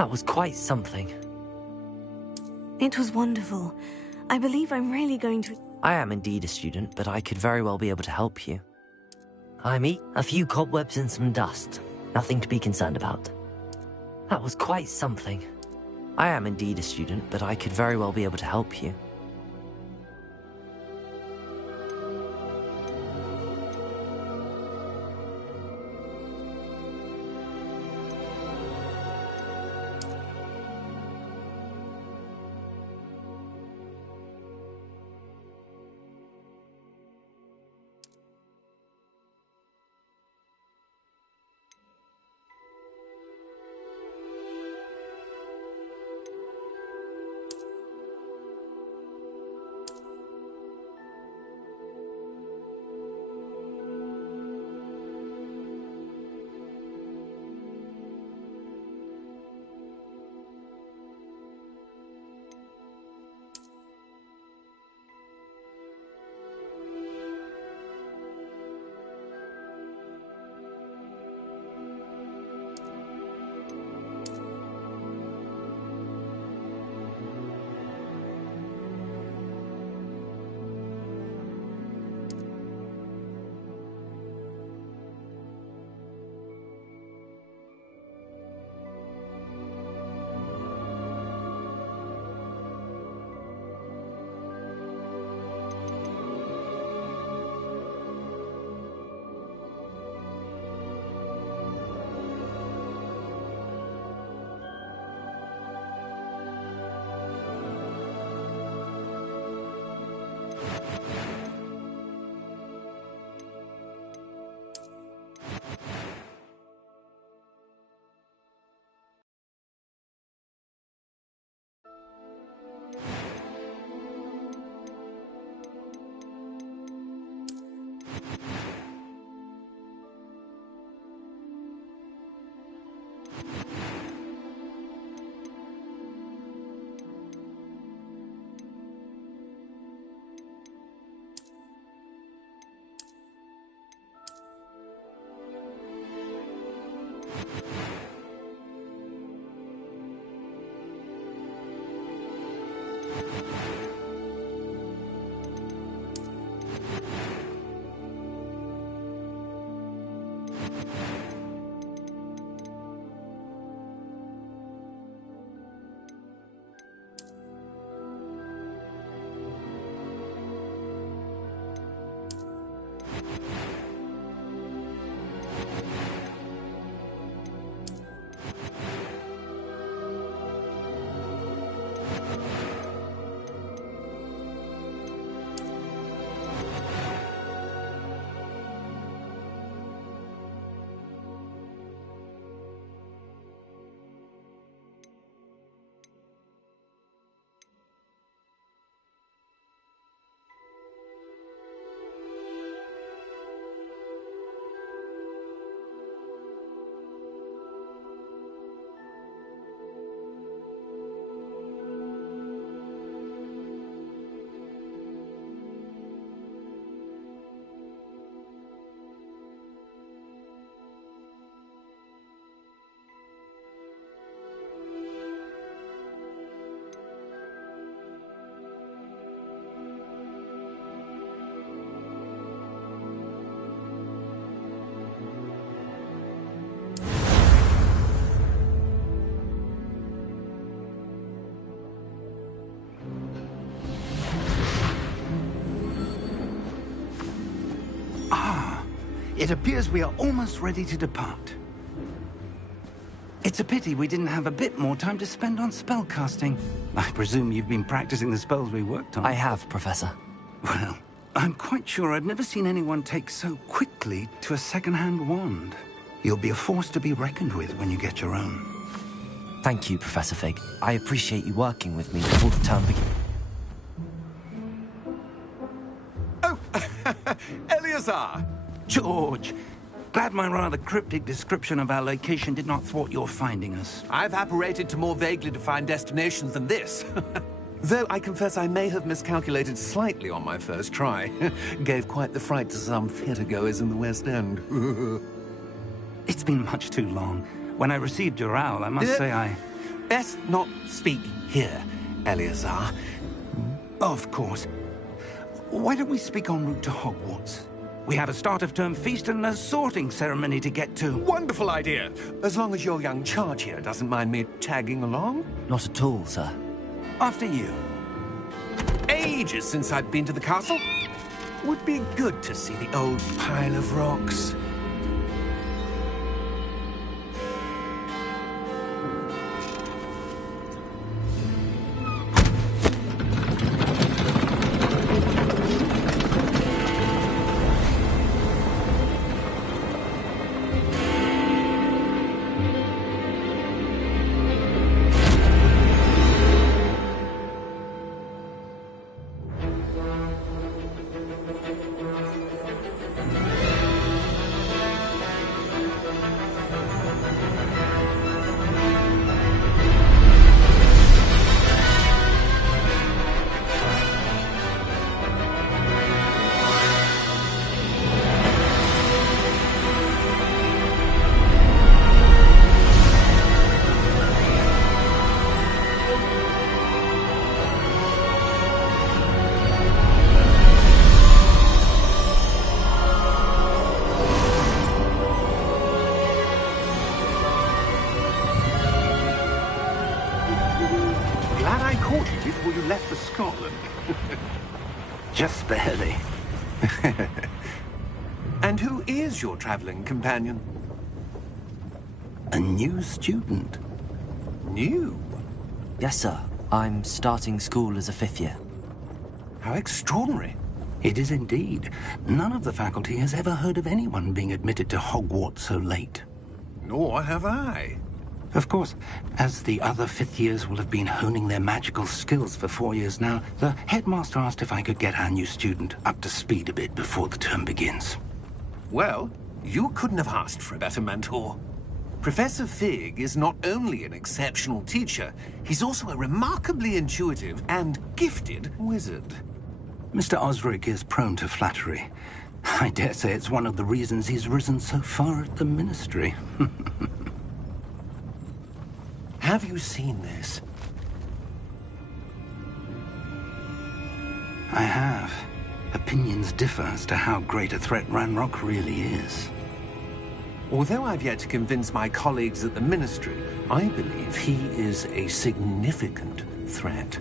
That was quite something. It was wonderful. I believe I'm really going to... I am indeed a student, but I could very well be able to help you. I meet a few cobwebs and some dust. Nothing to be concerned about. That was quite something. I am indeed a student, but I could very well be able to help you. It appears we are almost ready to depart. It's a pity we didn't have a bit more time to spend on spellcasting. I presume you've been practicing the spells we worked on. I have, Professor. Well, I'm quite sure I've never seen anyone take so quickly to a second-hand wand. You'll be a force to be reckoned with when you get your own. Thank you, Professor Fig. I appreciate you working with me before the term begins. Oh, Eleazar! George, glad my rather cryptic description of our location did not thwart your finding us. I've apparated to more vaguely defined destinations than this. Though I confess I may have miscalculated slightly on my first try. Gave quite the fright to some theatre-goers in the West End. It's been much too long. When I received your owl, I must say I best not speak here, Eleazar. Of course. Why don't we speak en route to Hogwarts? We have a start-of-term feast and a sorting ceremony to get to. Wonderful idea! As long as your young charge here doesn't mind me tagging along. Not at all, sir. After you. Ages since I've been to the castle. Would be good to see the old pile of rocks. Glad I caught you before you left for Scotland. Just barely. And who is your traveling companion? A new student. New? Yes, sir. I'm starting school as a 5th year. How extraordinary. It is indeed. None of the faculty has ever heard of anyone being admitted to Hogwarts so late. Nor have I. Of course, as the other 5th years will have been honing their magical skills for 4 years now, the headmaster asked if I could get our new student up to speed a bit before the term begins. Well, you couldn't have asked for a better mentor. Professor Fig is not only an exceptional teacher, he's also a remarkably intuitive and gifted wizard. Mr. Osric is prone to flattery. I dare say it's one of the reasons he's risen so far at the Ministry. Have you seen this? I have. Opinions differ as to how great a threat Ranrock really is. Although I've yet to convince my colleagues at the Ministry, I believe he is a significant threat.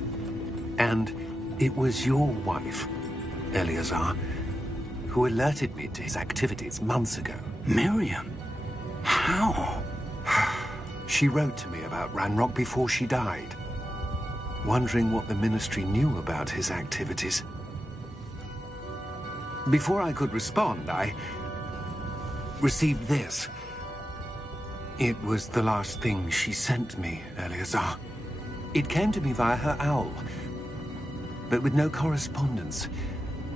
And it was your wife, Eleazar, who alerted me to his activities months ago. Miriam? How? She wrote to me about Ranrock before she died, wondering what the Ministry knew about his activities. Before I could respond, I received this. It was the last thing she sent me, Eleazar. It came to me via her owl, but with no correspondence.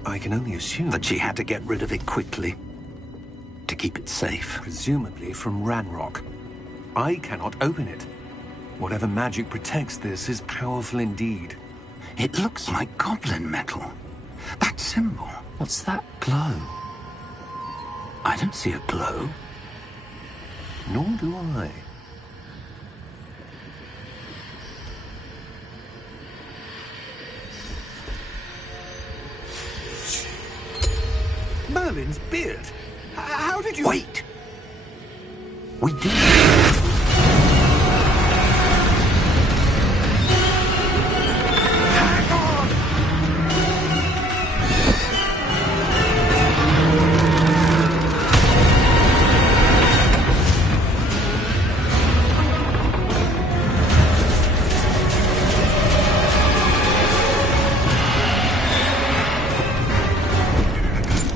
I can only assume That she had to get rid of it quickly, to keep it safe. presumably from Ranrock. I cannot open it. Whatever magic protects this is powerful indeed. It looks like goblin metal. That symbol. What's that glow? I don't see a glow. Nor do I. Merlin's beard. How did you... Wait! We do. Hang on!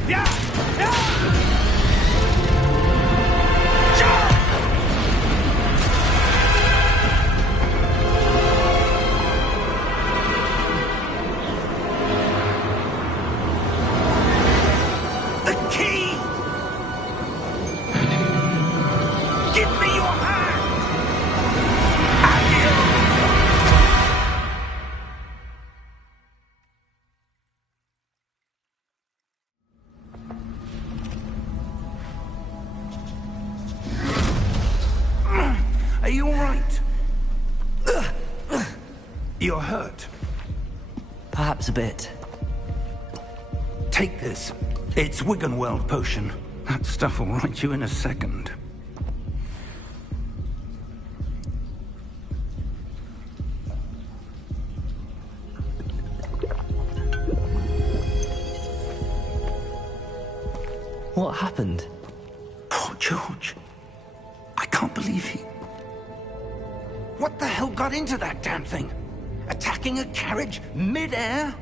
Yeah! Yeah! You're hurt. Perhaps a bit. Take this. It's Wiggenweld potion. That stuff will right you in a second. What happened? Poor George. I can't believe he... What the hell got into that damn thing? Attacking a carriage mid-air?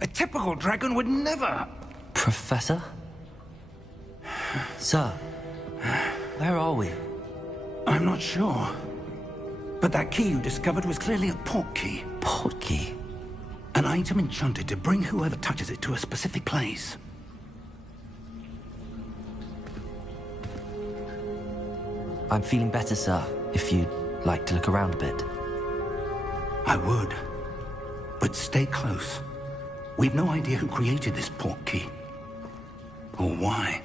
A typical dragon would never... Professor? Sir, where are we? I'm not sure. But that key you discovered was clearly a port key. Port key? An item enchanted to bring whoever touches it to a specific place. I'm feeling better, sir, if you'd like to look around a bit. I would. But stay close. We've no idea who created this port key. Or why.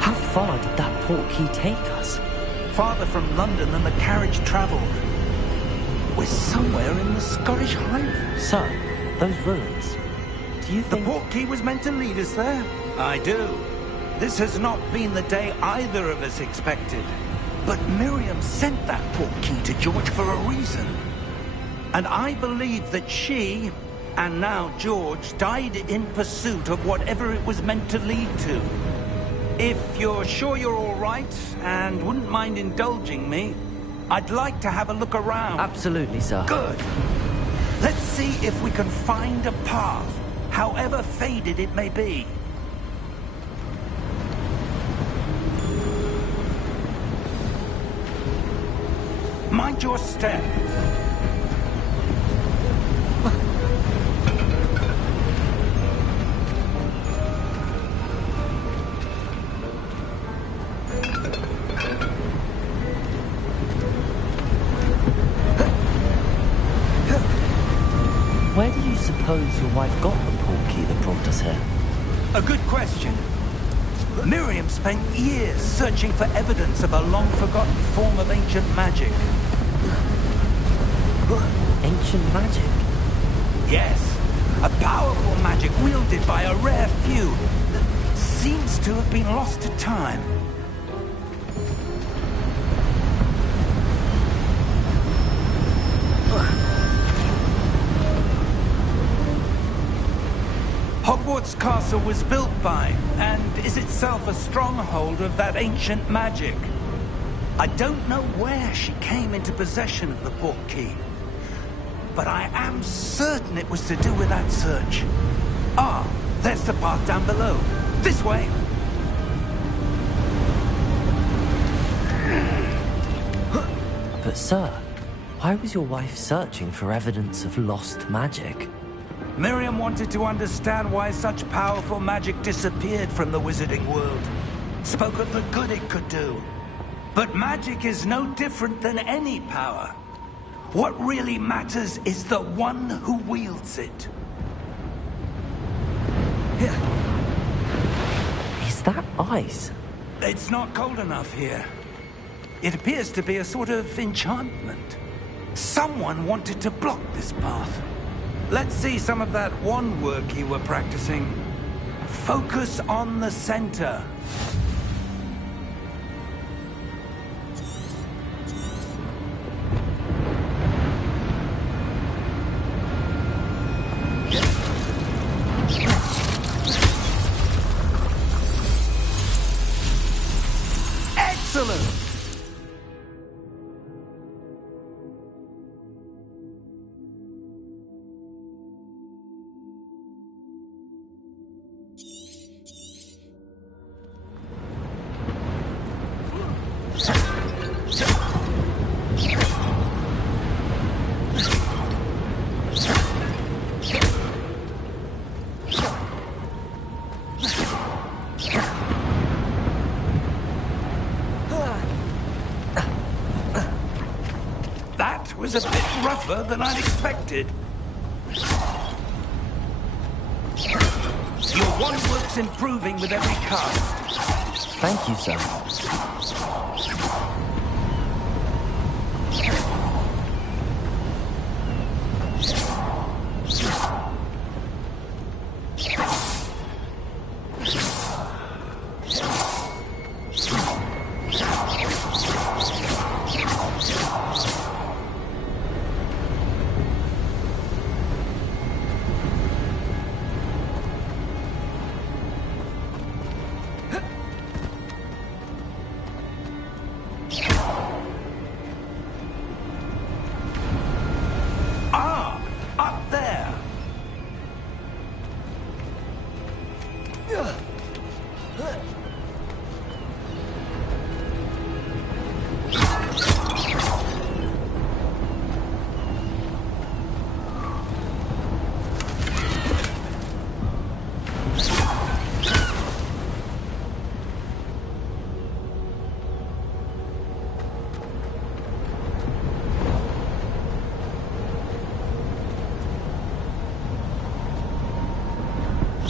How far did that port key take us? Farther from London than the carriage travelled. We're somewhere in the Scottish Highlands. Sir, those ruins. Do you The think... port key was meant to lead us there? I do. This has not been the day either of us expected. But Miriam sent that port key to George for a reason. And I believe that she, and now George, died in pursuit of whatever it was meant to lead to. If you're sure you're all right, and wouldn't mind indulging me, I'd like to have a look around. Absolutely, sir. Good. Let's see if we can find a path, however faded it may be. Mind your step. Where do you suppose your wife got the port key that brought us here? A good question. Miriam spent years searching for evidence of a long-forgotten form of ancient magic. Ancient magic? Yes, a powerful magic wielded by a rare few that seems to have been lost to time. Hogwarts Castle was built by, and is itself a stronghold of that ancient magic. I don't know where she came into possession of the port key, but I am certain it was to do with that search. Ah, there's the path down below. This way! But sir, why was your wife searching for evidence of lost magic? Miriam wanted to understand why such powerful magic disappeared from the wizarding world. Spoke of the good it could do. But magic is no different than any power. What really matters is the one who wields it. Is that ice? It's not cold enough here. It appears to be a sort of enchantment. Someone wanted to block this path. Let's see some of that wand work you were practicing. Focus on the center. Excellent! That was a bit rougher than I'd expected. Your wand work's improving with every cast. Thank you, sir. Ah! Up there!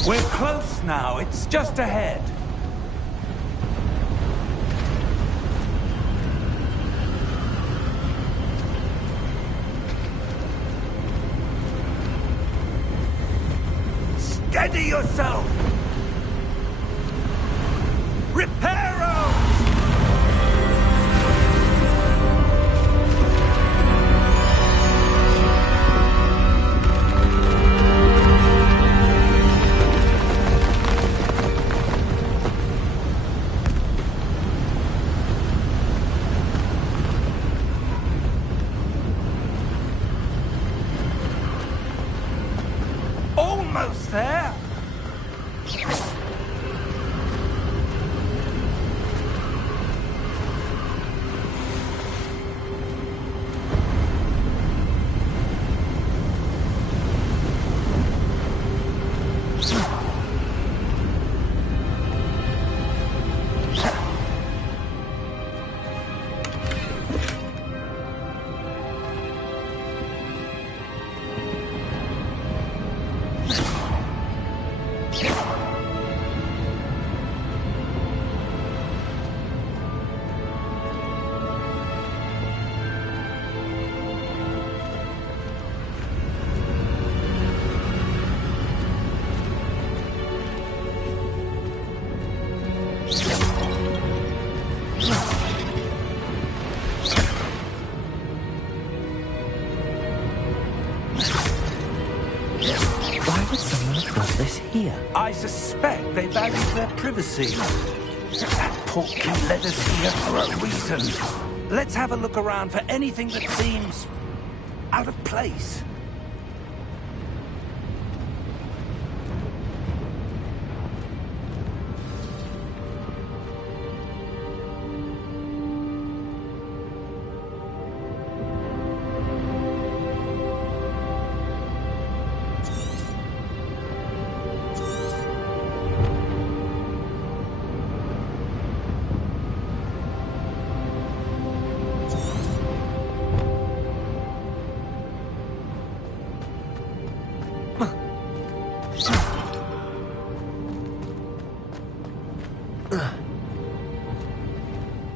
We're close now. It's just ahead. Steady yourself! Reparo! Almost there! Why would someone have got this here? I suspect they value their privacy. That portkey led us here for a reason. Let's have a look around for anything that seems out of place.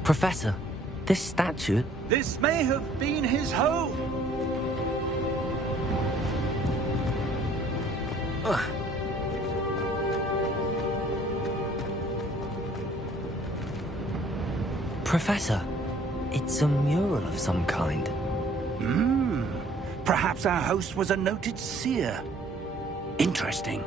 Professor, this statue... This may have been his home. Professor, it's a mural of some kind. Perhaps our host was a noted seer. Interesting.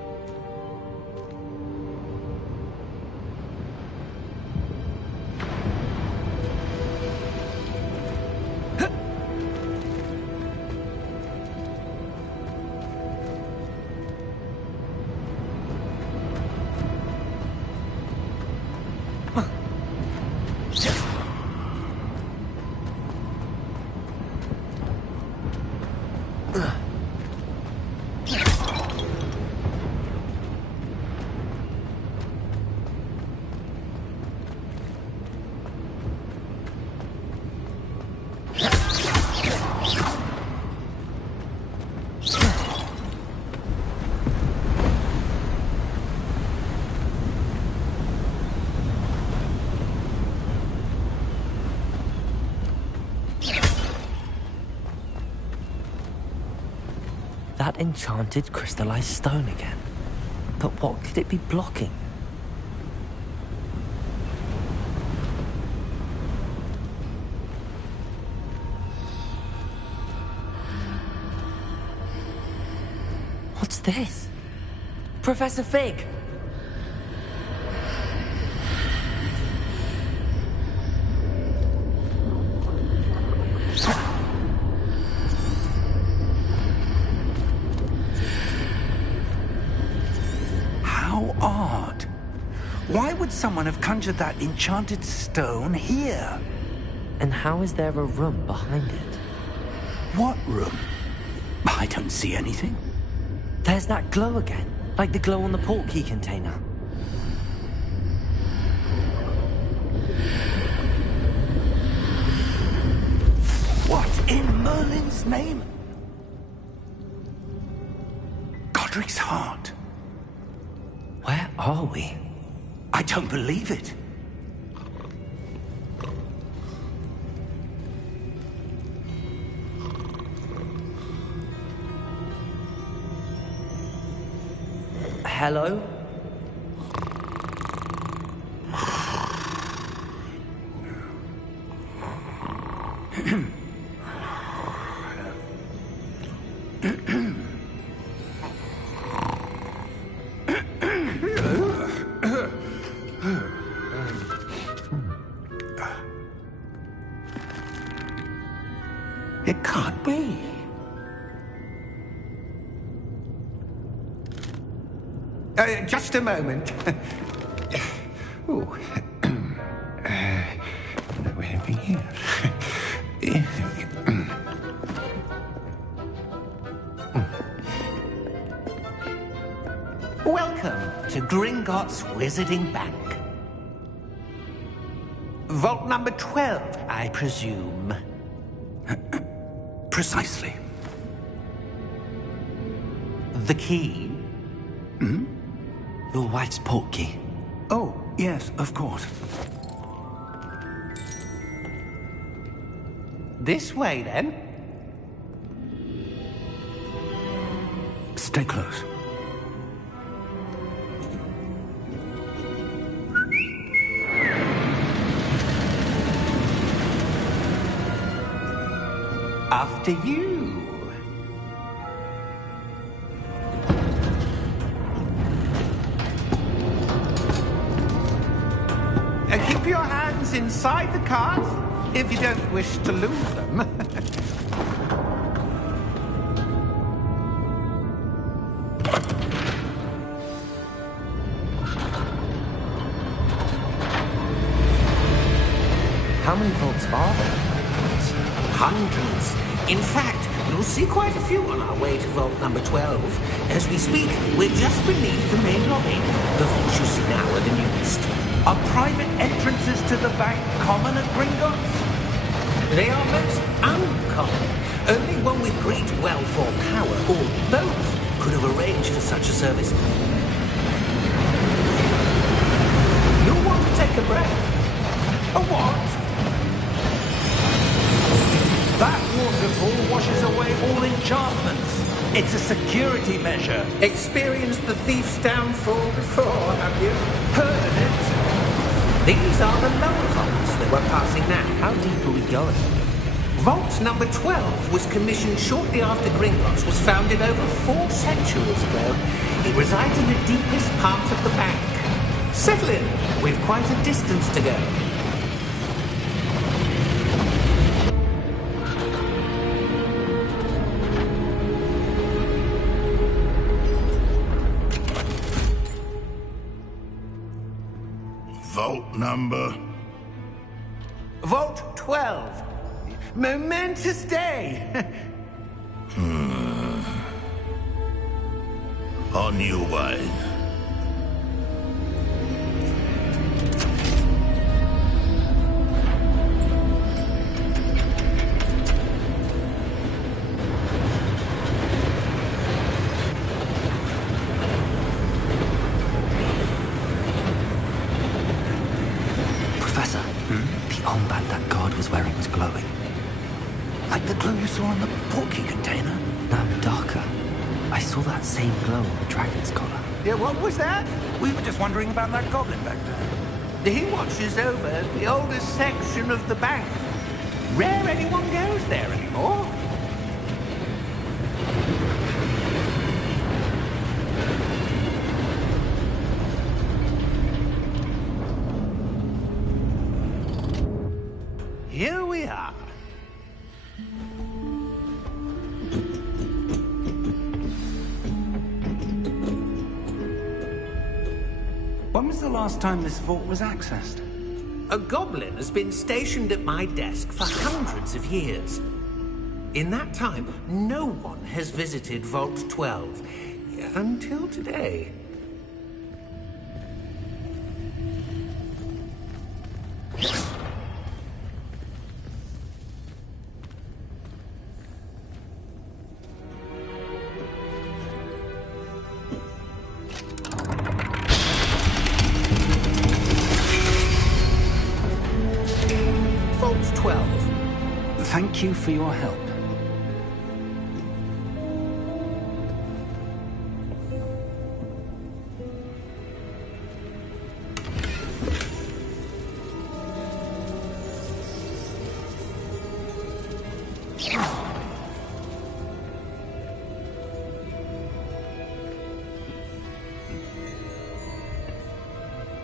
That enchanted crystallized stone again. But what could it be blocking? What's this? Professor Fig! How odd. Why would someone have conjured that enchanted stone here? And how is there a room behind it? What room? I don't see anything. There's that glow again, like the glow on the portkey container. What in Merlin's name? Godric's heart. Where are we? I don't believe it. Hello? It can't be. Just a moment. Oh. Where are we here? Welcome to Gringotts Wizarding Bank. Vault number 12, I presume. Precisely. The key? Your wife's portkey. Oh, yes, of course. This way, then. Stay close. After you. Keep your hands inside the cart if you don't wish to lose them. How many vaults are there? Hundreds. In fact, you'll see quite a few on our way to vault number 12. As we speak, we're just beneath the main lobby. The vaults you see now are the newest. Are private entrances to the bank common at Gringotts? They are most uncommon. Only one with great wealth or power, or both, could have arranged for such a service. You'll want to take a breath. A what? enchantments. It's a security measure. Experienced the thief's downfall before, have you? Heard it. These are the lower vaults that we're passing now. How deep are we going? Vault number 12 was commissioned shortly after Gringotts was founded over 4 centuries ago. It resides in the deepest part of the bank. Settle in. We've quite a distance to go. Vault number? Vault 12. Momentous day. On your way. Professor, the armband that guard was wearing was glowing. Like the glow you saw on the portkey container? No, darker. I saw that same glow on the dragon's collar. Yeah, what was that? We were just wondering about that goblin back there. He watches over the oldest section of the bank. Rare anyone goes there anymore. Here we are. When was the last time this vault was accessed? A goblin has been stationed at my desk for hundreds of years. In that time, no one has visited Vault 12. Until today. Vault 12. Thank you for your help.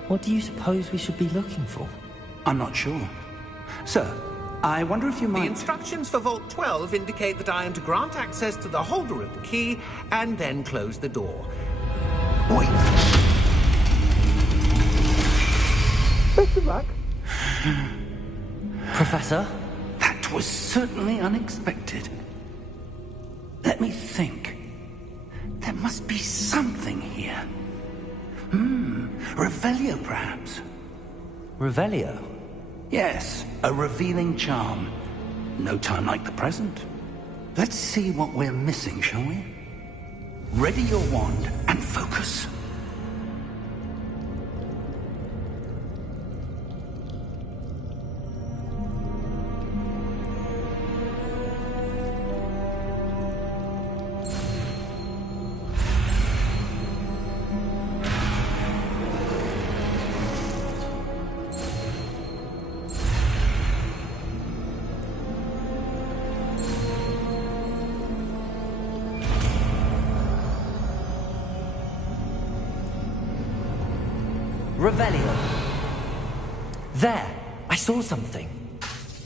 What do you suppose we should be looking for? I'm not sure. Sir, I wonder if you The might... instructions for Vault 12 indicate that I am to grant access to the holder of the key and then close the door. Wait. Best of luck. Professor? That was certainly unexpected. Let me think. There must be something here. Revelio, perhaps. Revelio? Yes, a revealing charm. No time like the present. Let's see what we're missing, shall we? Ready your wand and focus. Revelio. There! I saw something.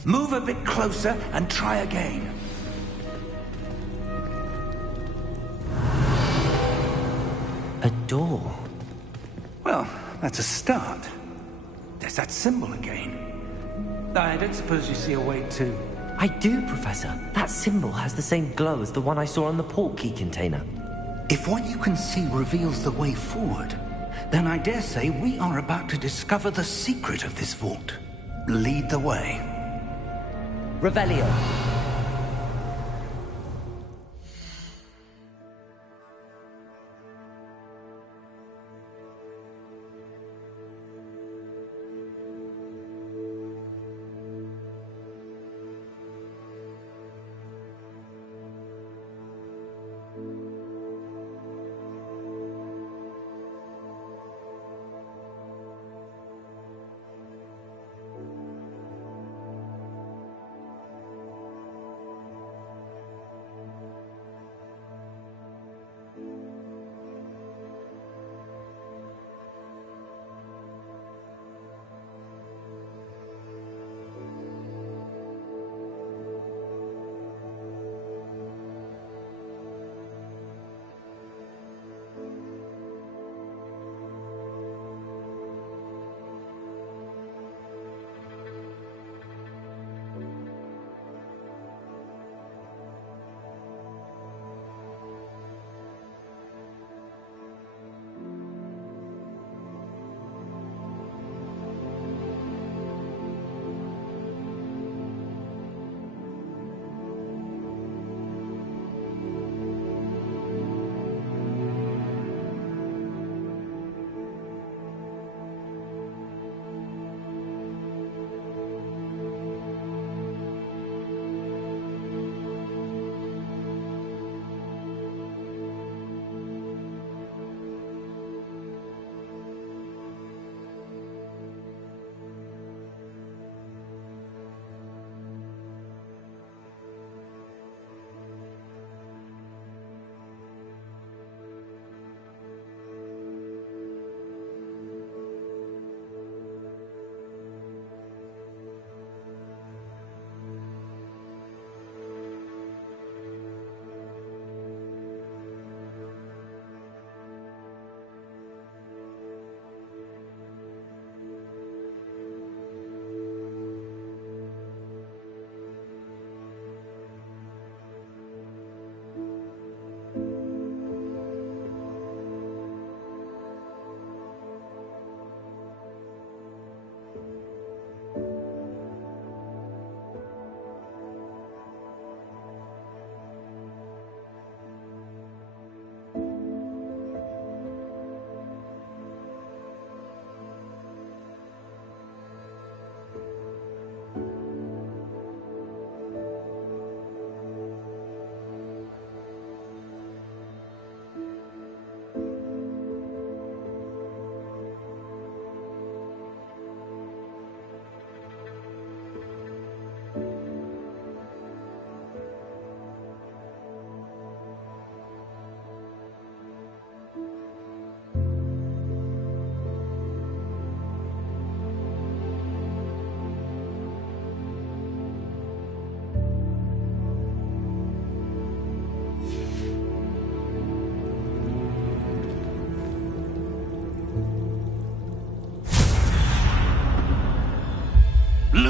Move a bit closer and try again. A door. Well, that's a start. There's that symbol again. I don't suppose you see a way to... I do, Professor. That symbol has the same glow as the one I saw on the portkey container. If what you can see reveals the way forward, then I dare say we are about to discover the secret of this vault. Lead the way. Revelio.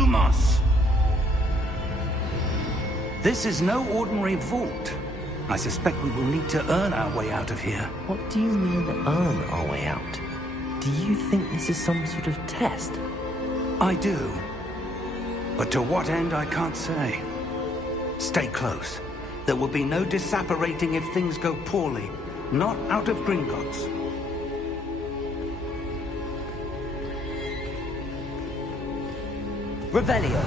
Lumos! This is no ordinary vault. I suspect we will need to earn our way out of here. What do you mean, earn our way out? Do you think this is some sort of test? I do. But to what end, I can't say. Stay close. There will be no disapparating if things go poorly. Not out of Gringotts. Revelio.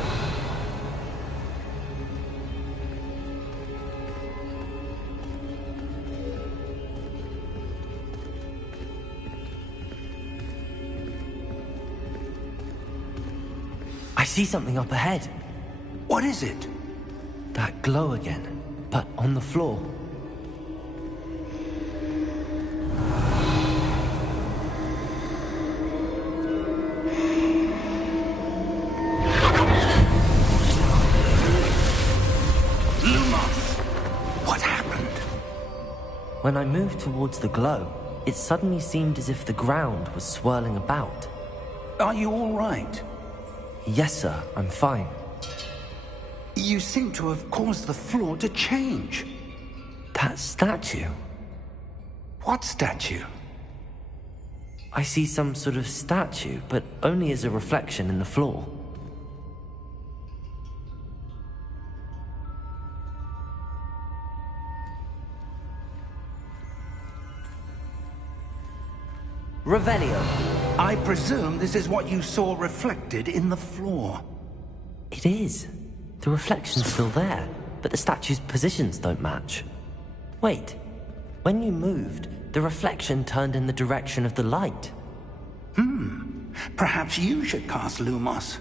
I see something up ahead. What is it? That glow again, but on the floor. Lumos! What happened? When I moved towards the glow, it suddenly seemed as if the ground was swirling about. Are you all right? Yes, sir, I'm fine. You seem to have caused the floor to change. That statue? What statue? I see some sort of statue, but only as a reflection in the floor. Revelio. I presume this is what you saw reflected in the floor. It is. The reflection's still there, but the statue's positions don't match. Wait. When you moved, the reflection turned in the direction of the light. Perhaps you should cast Lumos.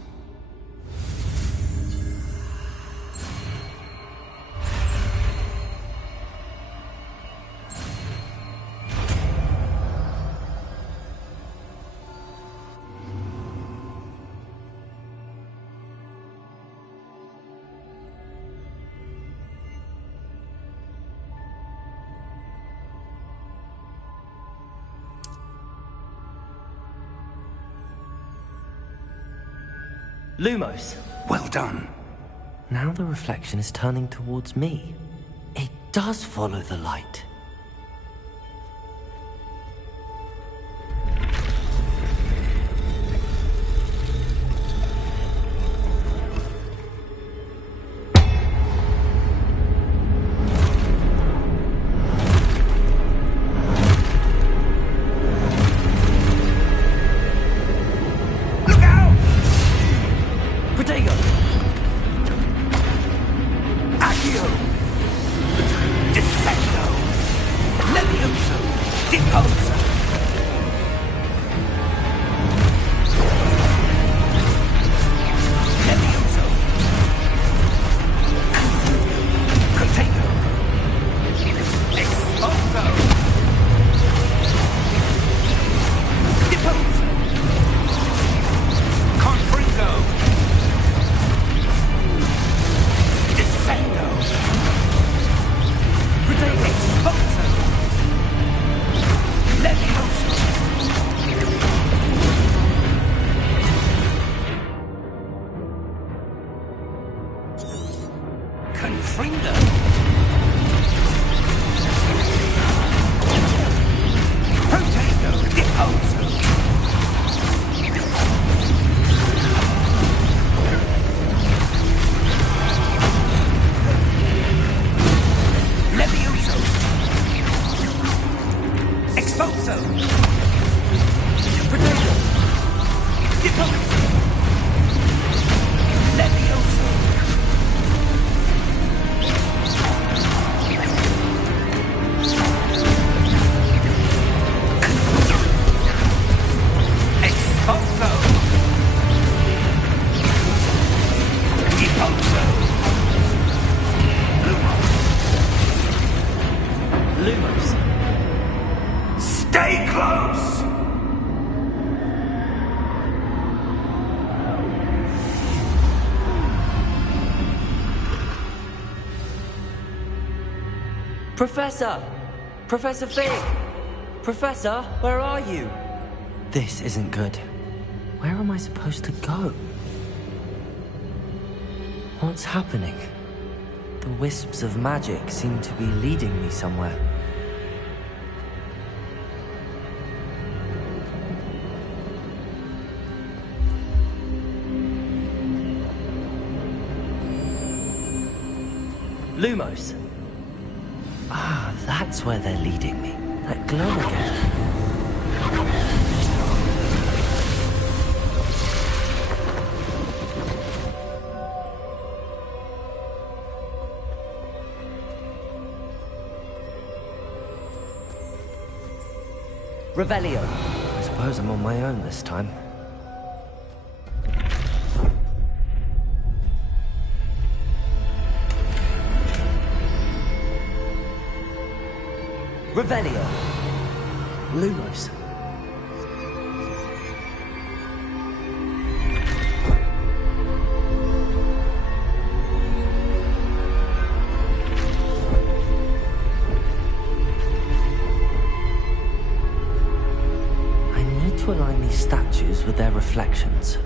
Lumos. Well done. Now the reflection is turning towards me. It does follow the light. Professor! Professor Fig! Professor, where are you? This isn't good. Where am I supposed to go? What's happening? The wisps of magic seem to be leading me somewhere. Lumos! Ah, that's where they're leading me. That glow again. Revelio. I suppose I'm on my own this time. Revelio. Lumos. To align these statues with their reflections.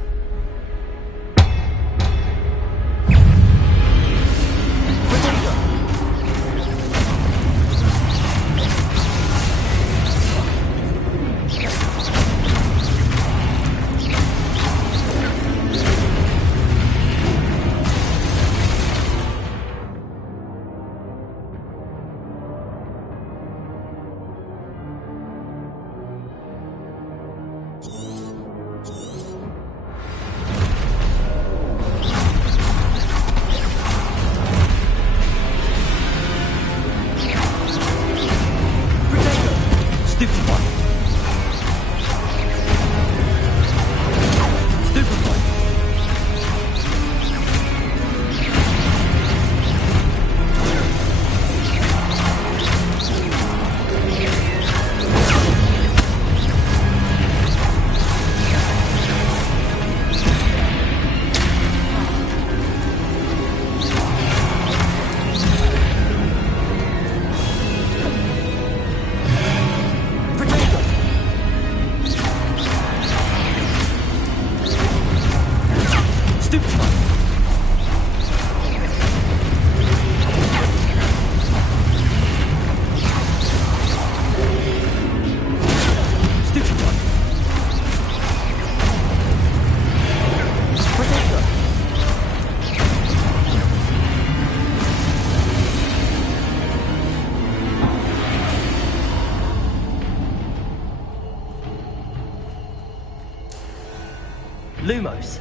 Lumos.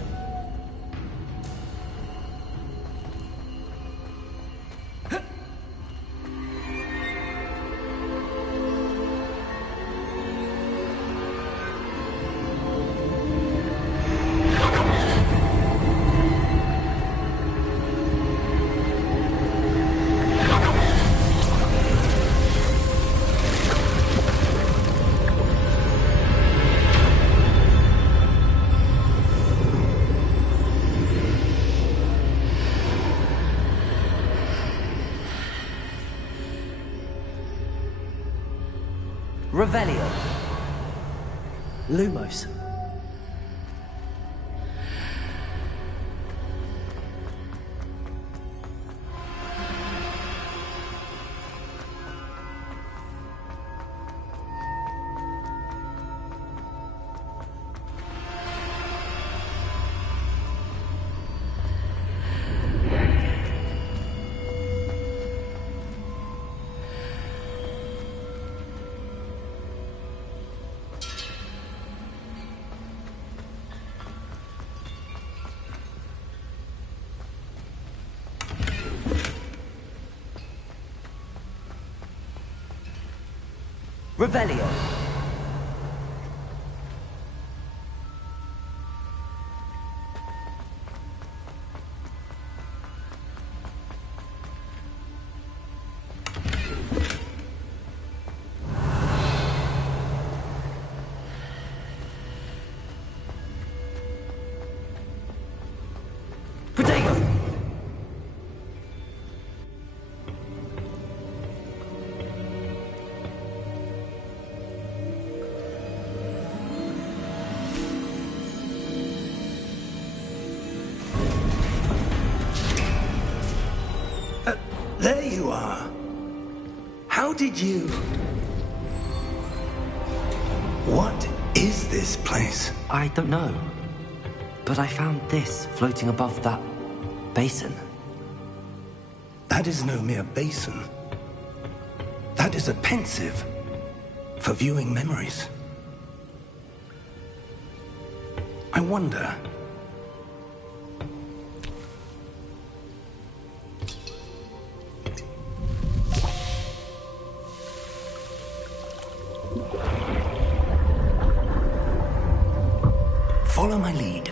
Revelio. Lumos. Revelio. Protego. you are. How did you... What is this place? I don't know. But I found this floating above that basin. That is no mere basin. That is a pensive for viewing memories. I wonder... Follow my lead.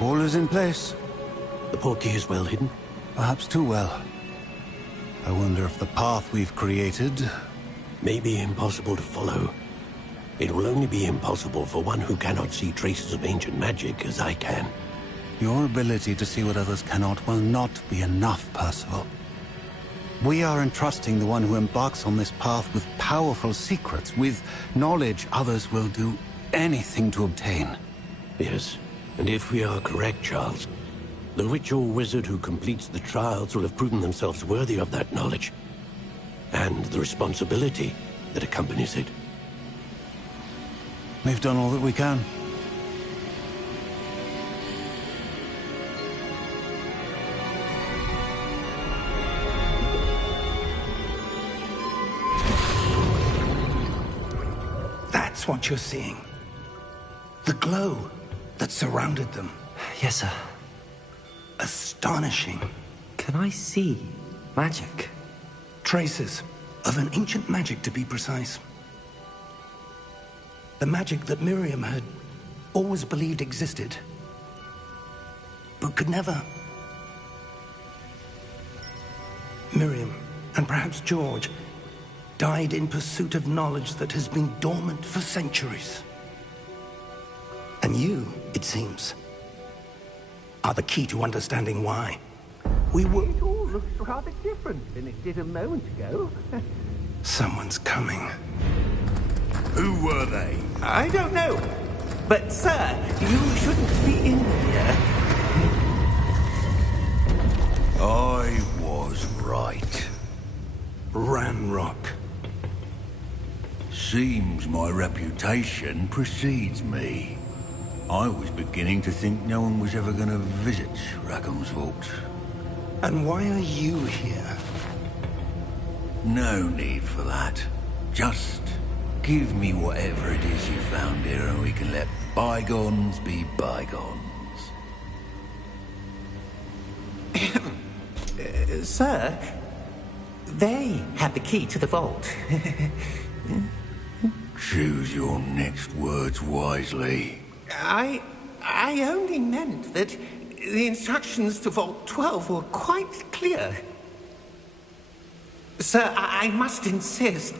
All is in place. The portkey is well hidden. Perhaps too well. I wonder if the path we've created... May be impossible to follow. It will only be impossible for one who cannot see traces of ancient magic as I can. Your ability to see what others cannot will not be enough, Percival. We are entrusting the one who embarks on this path with powerful secrets, with knowledge others will do anything to obtain. Yes, and if we are correct, Charles, the witch or wizard who completes the trials will have proven themselves worthy of that knowledge, and the responsibility that accompanies it. We've done all that we can. That's what you're seeing. The glow that surrounded them. Yes, sir. Astonishing. Can I see magic? Traces of an ancient magic, to be precise. The magic that Miriam had always believed existed, but could never. Miriam, and perhaps George, died in pursuit of knowledge that has been dormant for centuries. And you, it seems, are the key to understanding why. We were... It all looks rather different than it did a moment ago. Someone's coming. Who were they? I don't know. But, sir, you shouldn't be in here. I was right. Ranrock. Seems my reputation precedes me. I was beginning to think no one was ever going to visit Rackham's Vault. And why are you here? No need for that. Just give me whatever it is you found here and we can let bygones be bygones. Sir, they have the key to the vault. Choose your next words wisely. I only meant that the instructions to Vault 12 were quite clear. Sir, I must insist.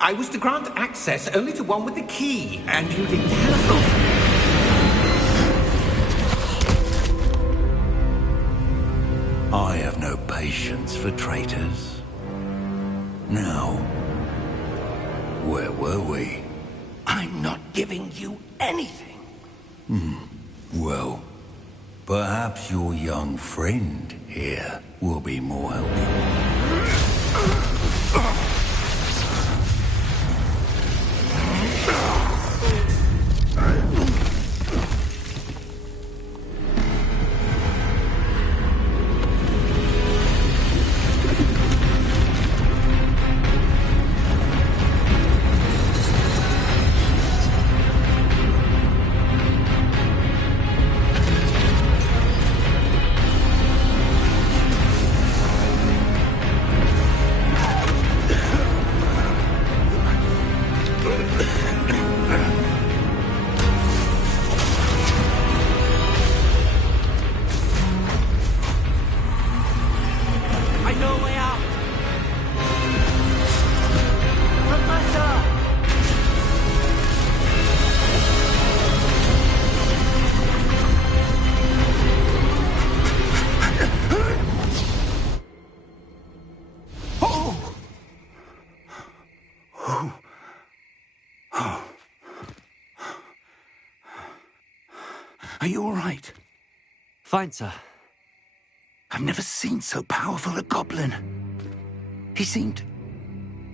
I was to grant access only to one with the key, and you didn't have them. I have no patience for traitors. Now, where were we? I'm not giving you anything. Well, perhaps your young friend here will be more helpful. Are you all right? Fine, sir. I've never seen so powerful a goblin. He seemed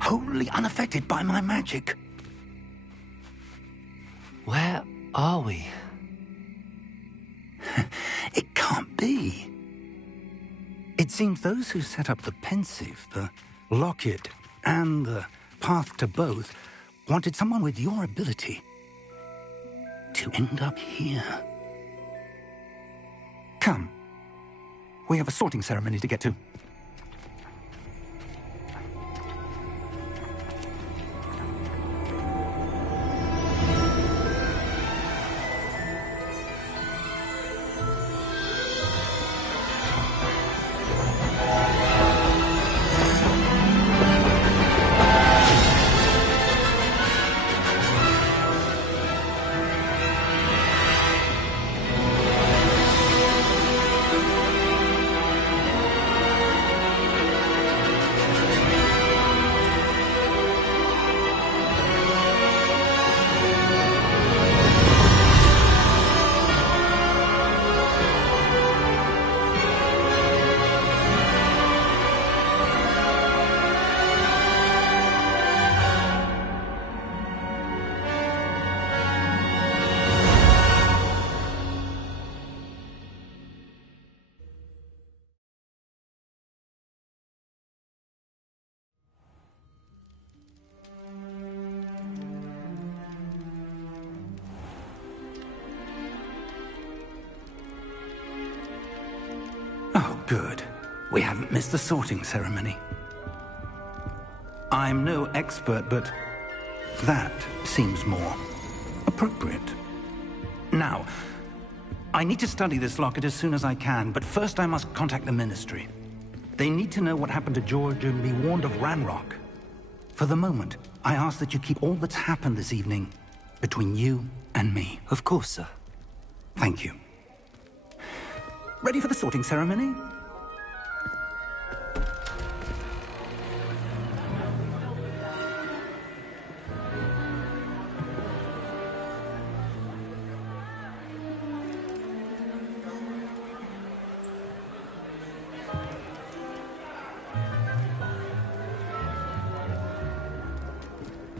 wholly unaffected by my magic. Where are we? It can't be. It seems those who set up the pensive, the locket, and the path to both wanted someone with your ability to end up here. Come. We have a sorting ceremony to get to. Oh, good. We haven't missed the sorting ceremony. I'm no expert, but that seems more appropriate. Now, I need to study this locket as soon as I can, but first I must contact the Ministry. They need to know what happened to George and be warned of Ranrock. For the moment, I ask that you keep all that's happened this evening between you and me. Of course, sir. Thank you. Ready for the sorting ceremony?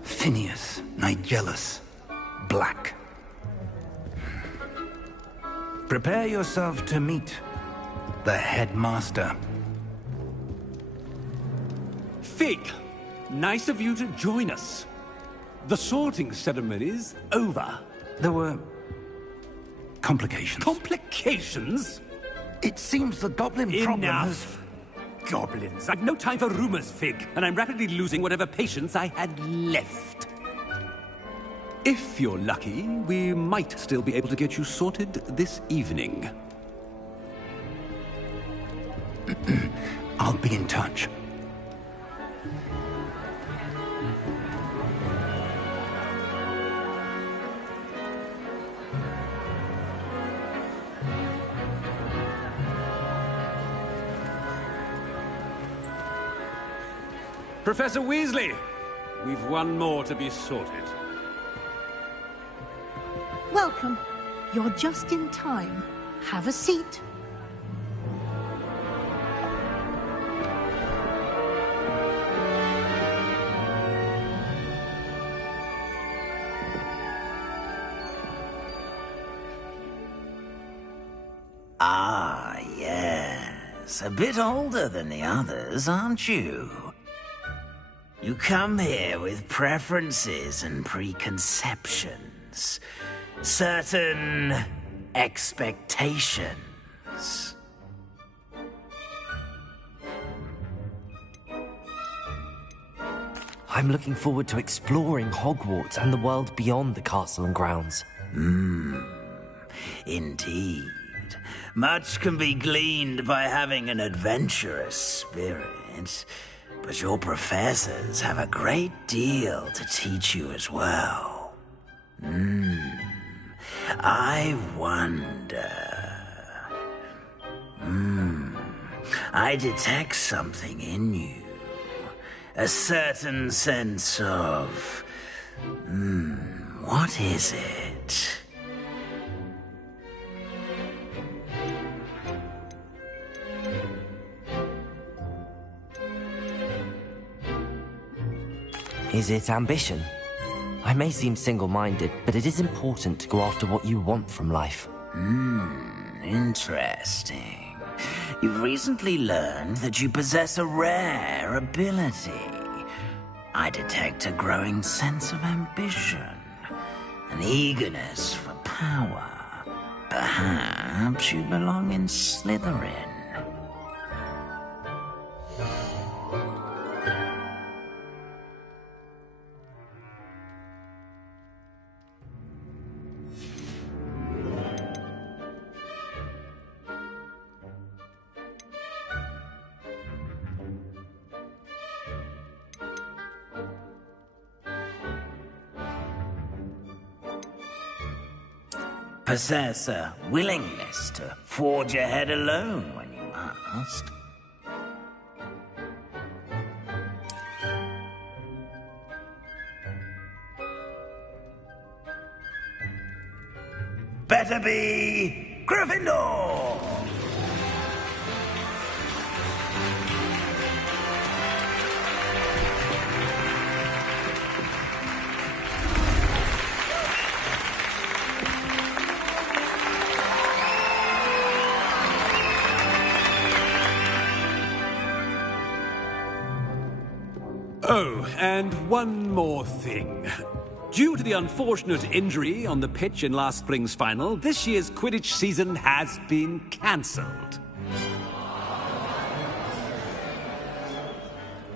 Phineas, Nigellus, Black. Prepare yourself to meet the headmaster. Fig, nice of you to join us. The sorting ceremony's over. There were complications. Complications? It seems the goblin problem has... Enough! Goblins. I've no time for rumors, Fig, and I'm rapidly losing whatever patience I had left. If you're lucky, we might still be able to get you sorted this evening. I'll be in touch. Professor Weasley, we've one more to be sorted. Welcome. You're just in time. Have a seat. Ah, yes. A bit older than the others, aren't you? You come here with preferences and preconceptions. Certain expectations. I'm looking forward to exploring Hogwarts and the world beyond the castle and grounds. Indeed. Much can be gleaned by having an adventurous spirit, but your professors have a great deal to teach you as well. I wonder... I detect something in you. A certain sense of... what is it? Is it ambition? I may seem single-minded, but it is important to go after what you want from life. Interesting. You've recently learned that you possess a rare ability. I detect a growing sense of ambition, an eagerness for power. Perhaps you belong in Slytherin. Possess a willingness to forge ahead alone when you must. Better be Gryffindor! Oh, and one more thing. Due to the unfortunate injury on the pitch in last spring's final, this year's Quidditch season has been cancelled.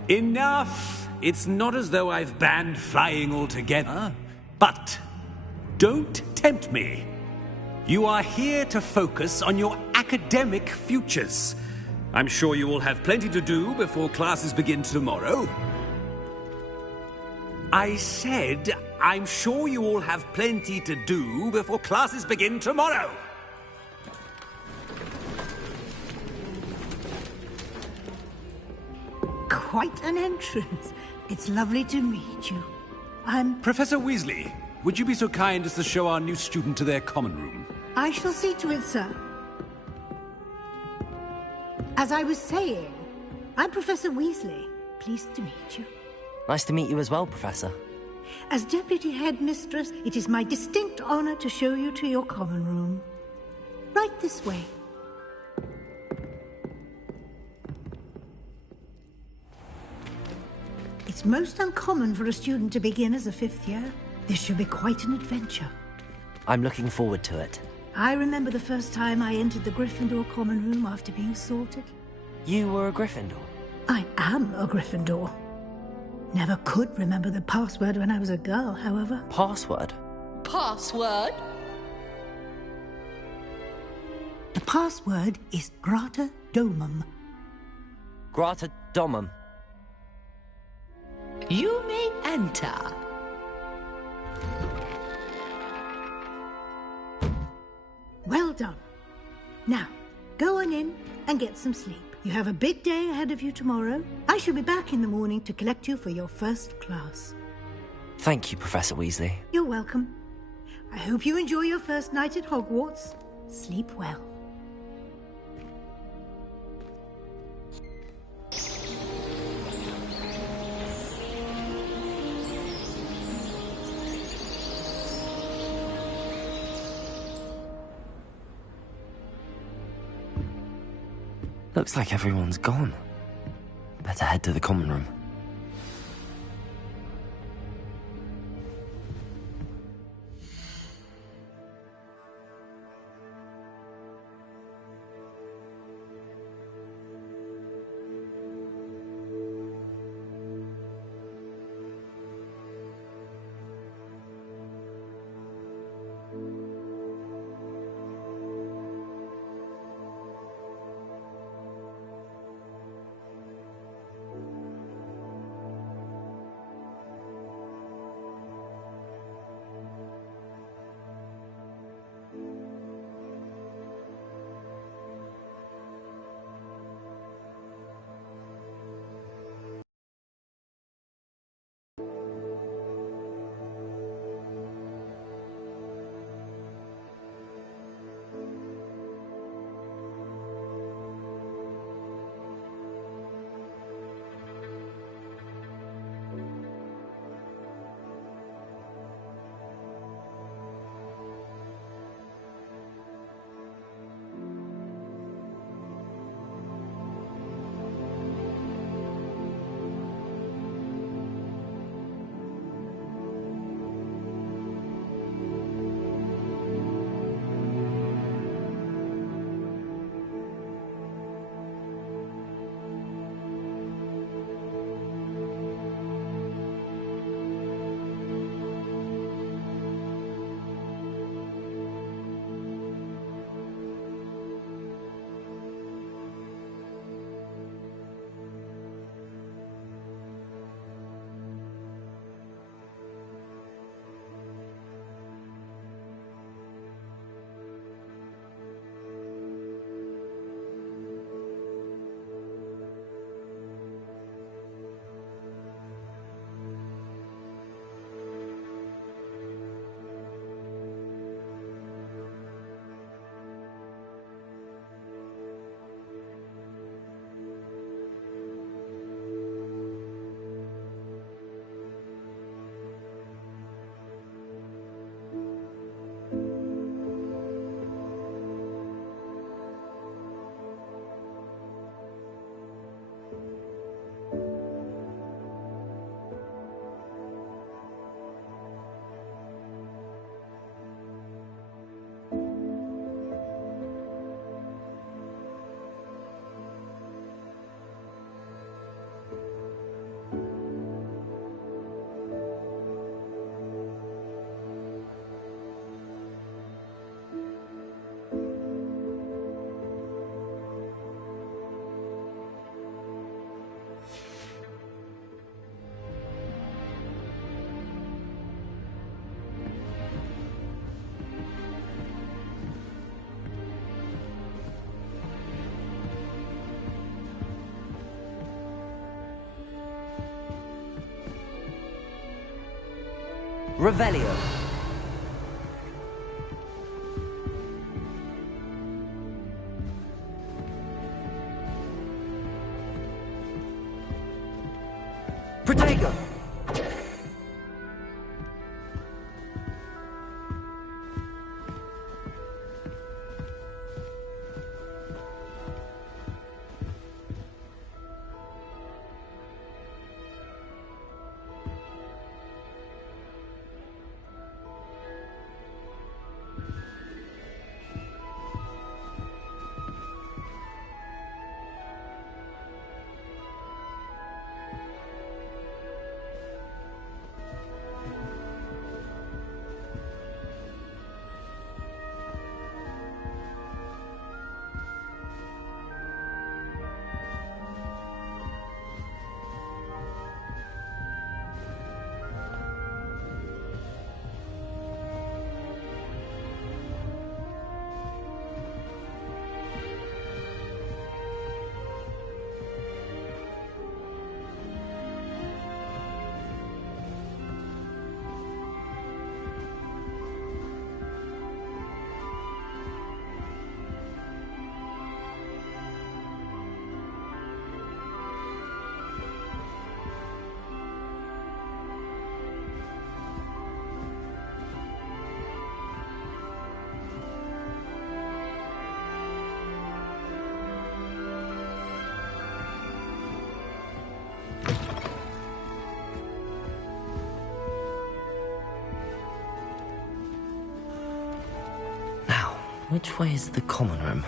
Enough! It's not as though I've banned flying altogether. But don't tempt me. You are here to focus on your academic futures. I'm sure you will have plenty to do before classes begin tomorrow. I said, I'm sure you all have plenty to do before classes begin tomorrow. Quite an entrance. It's lovely to meet you. I'm... Professor Weasley, would you be so kind as to show our new student to their common room? I shall see to it, sir. As I was saying, I'm Professor Weasley. Pleased to meet you. Nice to meet you as well, Professor. As Deputy Headmistress, it is my distinct honor to show you to your common room. Right this way. It's most uncommon for a student to begin as a fifth year. This should be quite an adventure. I'm looking forward to it. I remember the first time I entered the Gryffindor common room after being sorted. You were a Gryffindor? I am a Gryffindor. Never could remember the password when I was a girl, however. Password? Password? The password is Grata Domum. Grata Domum. You may enter. Well done. Now, go on in and get some sleep. You have a big day ahead of you tomorrow. I shall be back in the morning to collect you for your first class. Thank you, Professor Weasley. You're welcome. I hope you enjoy your first night at Hogwarts. Sleep well. Looks like everyone's gone. Better head to the common room. Revelio. Protego. Which way is the common room?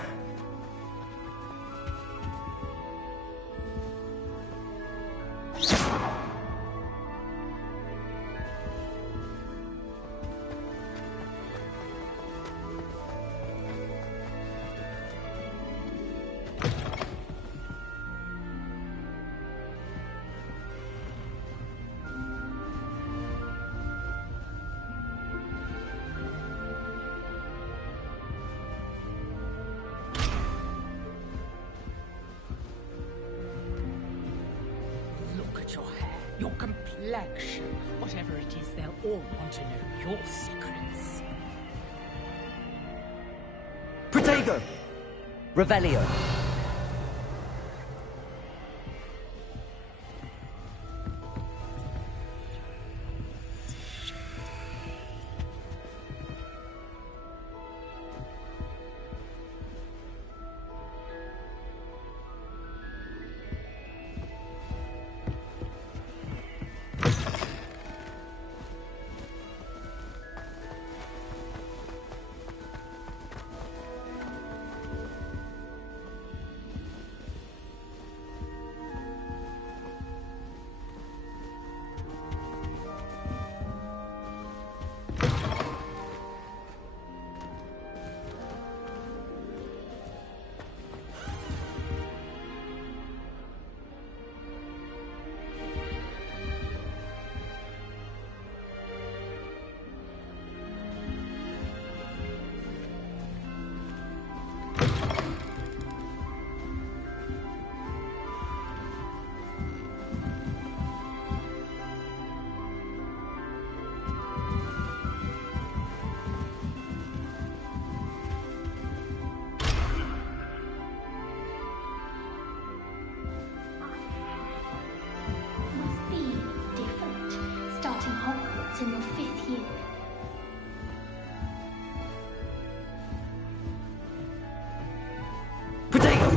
Your complexion. Whatever it is, they'll all want to know your secrets. Protego! Revelio. Starting Hogwarts in your 5th year. Protego!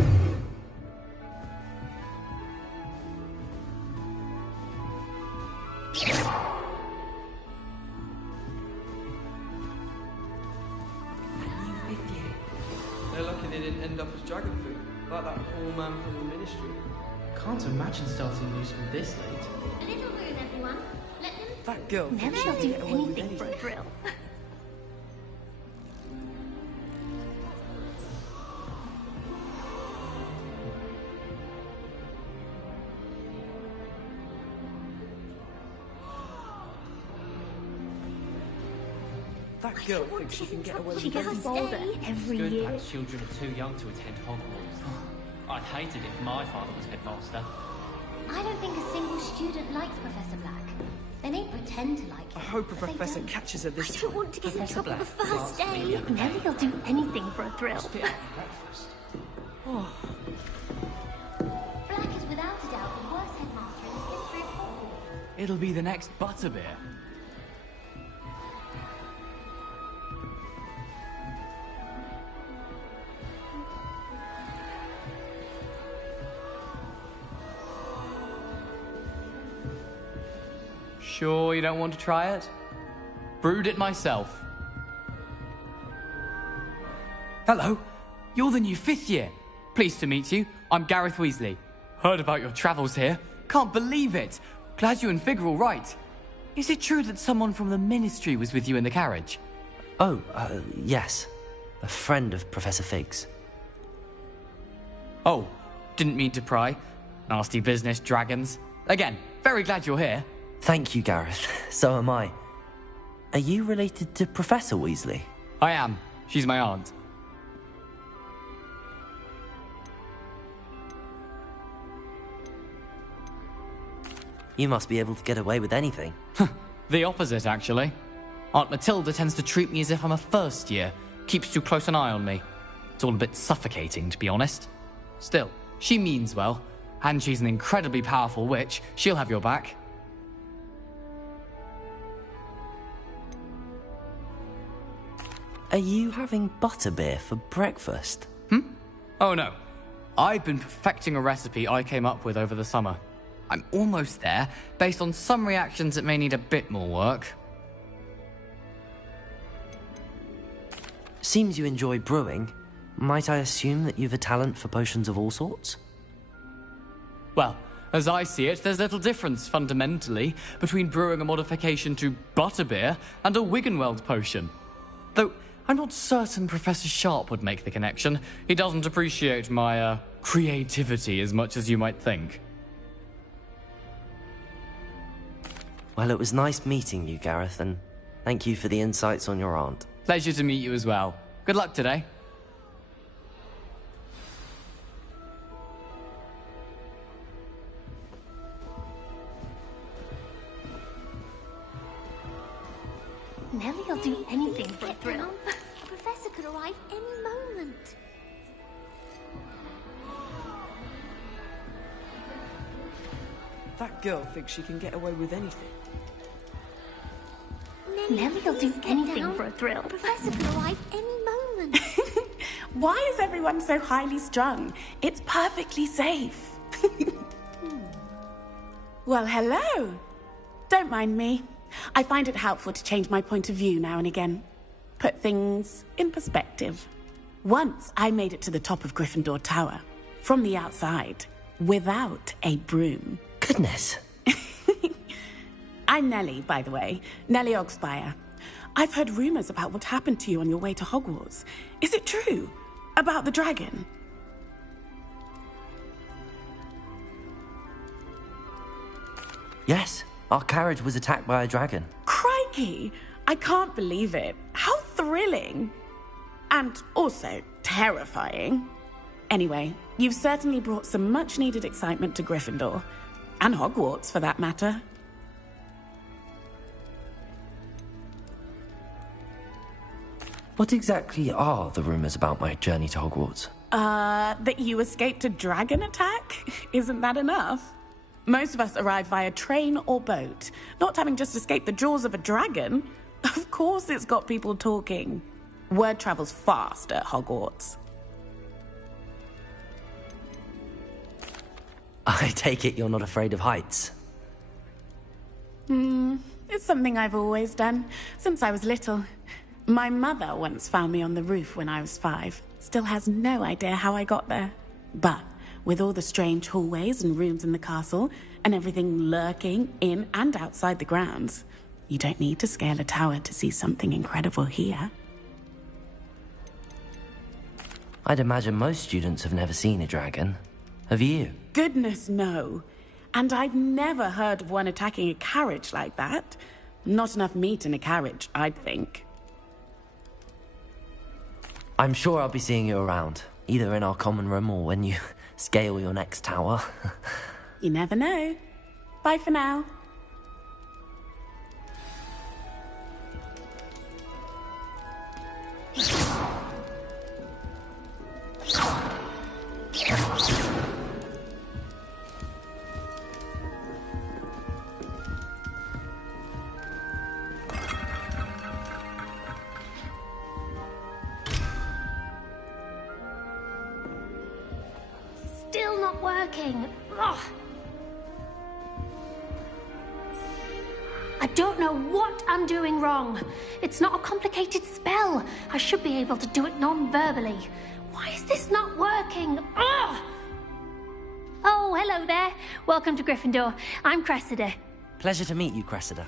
They're lucky they didn't end up as dragon food, like that poor man from the ministry. Can't imagine starting new school this late. A little rude, everyone. Let them... That girl Never thinks do she can get away with anything for a anything. drill. That girl thinks she can get away with She gets anything. bolder every Good year. perhaps children are too young to attend Hogwarts. I'd hate it if my father was headmaster. I don't think a single student likes Professor Black. They make pretend to like him. I hope a but they professor don't. catches her this I time. don't want to get in Professor trouble the Black. first Well, maybe day. have a Nelly will do anything for a thrill. Breakfast. Oh, Black is without a doubt the worst headmaster in the history of Hogwarts. It'll be the next Butterbeer. Sure you don't want to try it? Brewed it myself. Hello, you're the new 5th year. Pleased to meet you. I'm Gareth Weasley. Heard about your travels here. Can't believe it. Glad you and Fig are all right. Is it true that someone from the Ministry was with you in the carriage? Oh, yes. A friend of Professor Fig's. Oh, didn't mean to pry. Nasty business, dragons. Again, very glad you're here. Thank you, Gareth. So am I. Are you related to Professor Weasley? I am. She's my aunt. You must be able to get away with anything. The opposite, actually. Aunt Matilda tends to treat me as if I'm a first year. Keeps too close an eye on me. It's all a bit suffocating, to be honest. Still, she means well. And she's an incredibly powerful witch. She'll have your back. Are you having butterbeer for breakfast? Oh no. I've been perfecting a recipe I came up with over the summer. I'm almost there, based on some reactions that may need a bit more work. Seems you enjoy brewing. Might I assume that you've a talent for potions of all sorts? Well, as I see it, there's little difference, fundamentally, between brewing a modification to butterbeer and a Wiggenweld potion. Though, I'm not certain Professor Sharp would make the connection. He doesn't appreciate my, creativity as much as you might think. Well, it was nice meeting you, Gareth, and thank you for the insights on your aunt. Pleasure to meet you as well. Good luck today. Nelly will do anything for a thrill. The professor could arrive any moment. that girl thinks she can get away with anything. Nelly will do anything for a thrill. The professor could arrive any moment. Why is everyone so highly strung? It's perfectly safe. Well, hello. Don't mind me. I find it helpful to change my point of view now and again. Put things in perspective. Once I made it to the top of Gryffindor Tower, from the outside, without a broom. Goodness. I'm Nellie, by the way. Nellie Ogspire. I've heard rumors about what happened to you on your way to Hogwarts. Is it true? About the dragon? Yes, our carriage was attacked by a dragon. Crikey! I can't believe it. How thrilling! And also terrifying. Anyway, you've certainly brought some much-needed excitement to Gryffindor. And Hogwarts, for that matter. What exactly are the rumors about my journey to Hogwarts? That you escaped a dragon attack? Isn't that enough? Most of us arrive via train or boat, not having just escaped the jaws of a dragon. Of course it's got people talking. Word travels fast at Hogwarts. I take it you're not afraid of heights. It's something I've always done, since I was little. My mother once found me on the roof when I was 5. Still has no idea how I got there. But with all the strange hallways and rooms in the castle, and everything lurking in and outside the grounds, you don't need to scale a tower to see something incredible here. I'd imagine most students have never seen a dragon. Have you? Goodness, no. And I've never heard of one attacking a carriage like that. Not enough meat in a carriage, I'd think. I'm sure I'll be seeing you around, either in our common room or when you scale your next tower. You never know. Bye for now. Still not working. Ugh. I don't know what I'm doing wrong. It's not a complicated spell. I should be able to do it non-verbally. Why is this not working? Ugh! Oh, hello there. Welcome to Gryffindor. I'm Cressida. Pleasure to meet you, Cressida.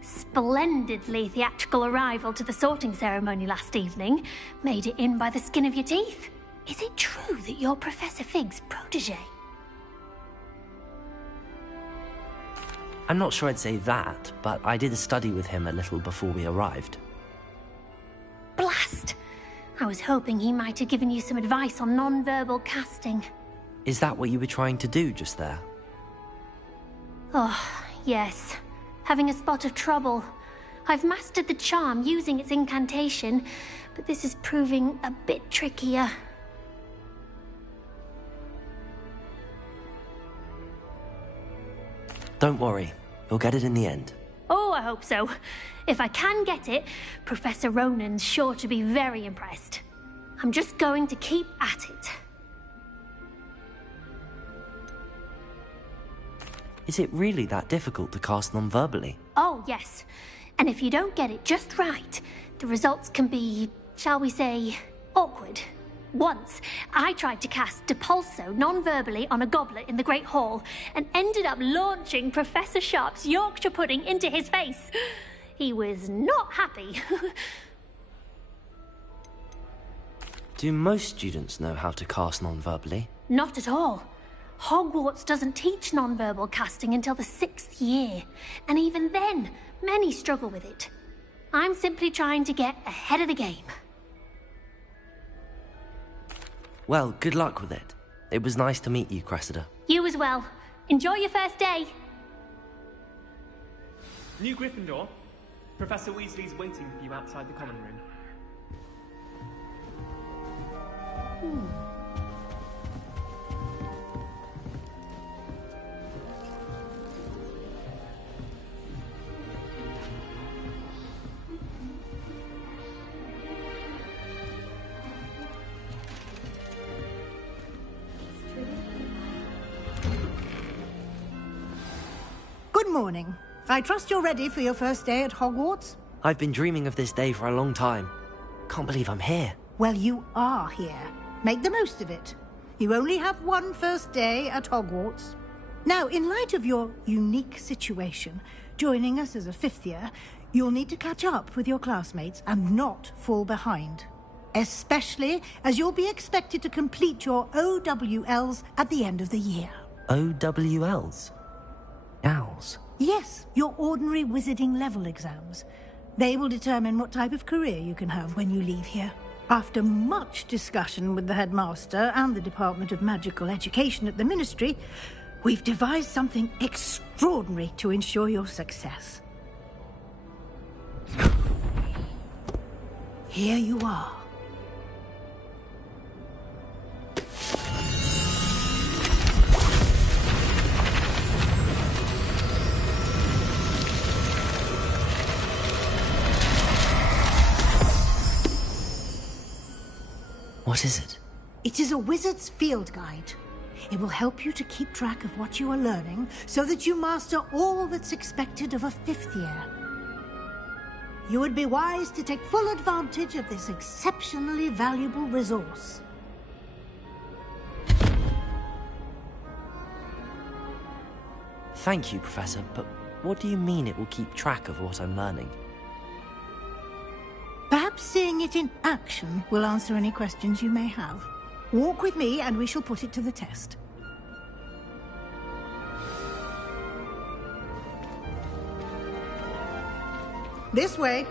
Splendidly theatrical arrival to the sorting ceremony last evening. Made it in by the skin of your teeth. Is it true that you're Professor Fig's protege? I'm not sure I'd say that, but I did a study with him a little before we arrived. Blast! I was hoping he might have given you some advice on non-verbal casting. Is that what you were trying to do just there? Oh, yes. Having a spot of trouble. I've mastered the charm using its incantation, but this is proving a bit trickier. Don't worry, you'll get it in the end. Oh, I hope so. If I can get it, Professor Ronan's sure to be very impressed. I'm just going to keep at it. Is it really that difficult to cast non-verbally? Oh, yes. And if you don't get it just right, the results can be, shall we say, awkward. Once, I tried to cast Depulso non-verbally on a goblet in the Great Hall and ended up launching Professor Sharp's Yorkshire pudding into his face. He was not happy. Do most students know how to cast non-verbally? Not at all. Hogwarts doesn't teach non-verbal casting until the 6th year, and even then, many struggle with it. I'm simply trying to get ahead of the game. Well, good luck with it. It was nice to meet you, Cressida. You as well. Enjoy your first day. New Gryffindor. Professor Weasley's waiting for you outside the common room. Good morning. I trust you're ready for your first day at Hogwarts? I've been dreaming of this day for a long time. Can't believe I'm here. Well, you are here. Make the most of it. You only have one first day at Hogwarts. Now, in light of your unique situation, joining us as a 5th year, you'll need to catch up with your classmates and not fall behind. Especially as you'll be expected to complete your OWLs at the end of the year. OWLs? Owls? Yes, your ordinary wizarding level exams. They will determine what type of career you can have when you leave here. After much discussion with the headmaster and the Department of Magical Education at the Ministry, we've devised something extraordinary to ensure your success. Here you are. What is it? It is a wizard's field guide. It will help you to keep track of what you are learning so that you master all that's expected of a 5th year. You would be wise to take full advantage of this exceptionally valuable resource. Thank you, Professor, but what do you mean it will keep track of what I'm learning? Perhaps seeing it in action will answer any questions you may have. Walk with me and we shall put it to the test. This way.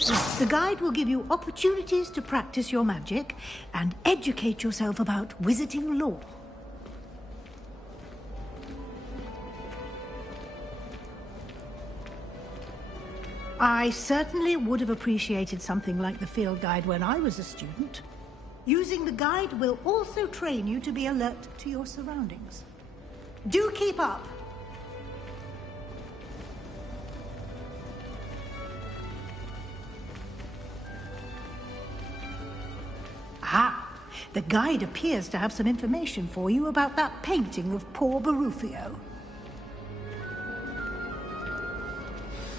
The guide will give you opportunities to practice your magic and educate yourself about wizarding lore. I certainly would have appreciated something like the field guide when I was a student. Using the guide will also train you to be alert to your surroundings. Do keep up! Ah, the guide appears to have some information for you about that painting of poor Barufio.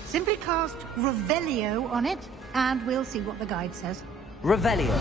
Simply cast Revelio on it, and we'll see what the guide says. Revelio.